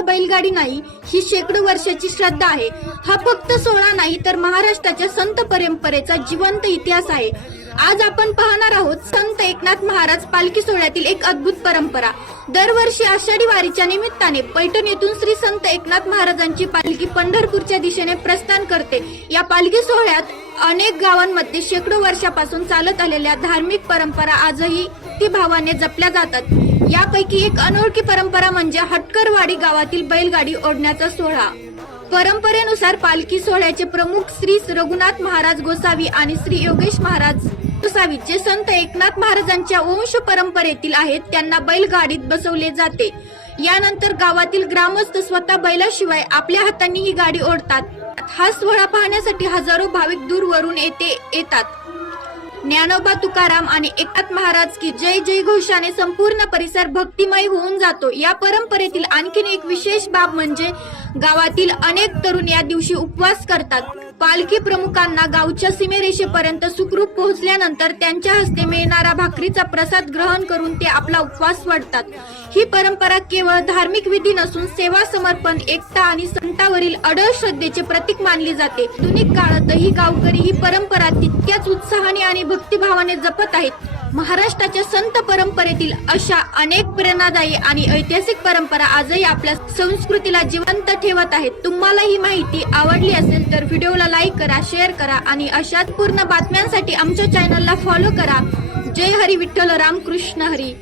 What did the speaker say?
बैलगाडी नाही, ही शेकडो वर्षाची श्रद्धा आहे। हा फक्त सोहळा नाही तर महाराष्ट्राच्या संत परंपरेचा जिवंत इतिहास आहे। आज आपण पाहणार आहोत संत एकनाथ महाराज पालखी सोहळ्यातील एक अद्भुत परंपरा। दरवर्षी आषाढी वारीच्या निमित्ताने पैठण येथून श्री संत एकनाथ महाराजांची पालखी पंढरपूरच्या दिशेने प्रस्थान करते। या पालखी सोहळ्यात अनेक गावांमध्ये शेकडो वर्षापासून चालत आलेल्या धार्मिक परंपरा आजही ती भावाने जपल्या जातात। यापैकी एक अनोळखी परंपरा म्हणजे हटकरवाडी गावातील बैलगाडी ओढण्याचा सोहळा। परंपरेनुसार पालखी सोहळ्याचे प्रमुख श्री रघुनाथ महाराज गोसावी आणि श्री योगेश महाराज गोसावी जे संत एकनाथ महाराजांच्या वंश परंपरेतील आहेत, त्यांना बैलगाडीत बसवले जाते। यानंतर गावातील ग्रामस्थ स्वतः बैलाशिवाय आपल्या हातांनी ही गाडी ओढतात। हा सोहळा पाहण्यासाठी हजारो भाविक दूरवरून येतात। ज्ञानोबा तुकाराम आणि एकनाथ महाराज की जय जय घोषाने संपूर्ण परिसर भक्तिमय होऊन जातो। या परंपरेतील आणखीन एक विशेष बाब म्हणजे गावातील अनेक तरुण या दिवशी उपवास करतात। पालखी प्रमुखांना गावच्या सीमेरेषेपर्यंत सुखरूप पोहोचल्यानंतर त्यांच्या हस्ते मिळणारा भाकरीचा प्रसाद ग्रहण करून ते आपला उपवास सोडतात। ही परंपरा केवळ धार्मिक विधी नसून सेवा, समर्पण, एकता आणि संतांवरील अढळ श्रद्धेचे प्रतीक मानली जाते। आधुनिक काळातही गावकरी ही परंपरा तितक्याच उत्साहाने आणि भक्तिभावाने जपत आहेत। महाराष्ट्राच्या संत परंपरेतील अशा अनेक प्रेरणादायी आणि ऐतिहासिक परंपरा आजही आपल्या संस्कृतीला जिवंत ठेवत आहेत। तुम्हाला ही माहिती आवडली असेल तर व्हिडिओला लाईक करा, शेअर करा आणि अशाच पूर्ण बातम्यांसाठी आमच्या चॅनलला फॉलो करा। जय हरी विठ्ठल रामकृष्ण हरी।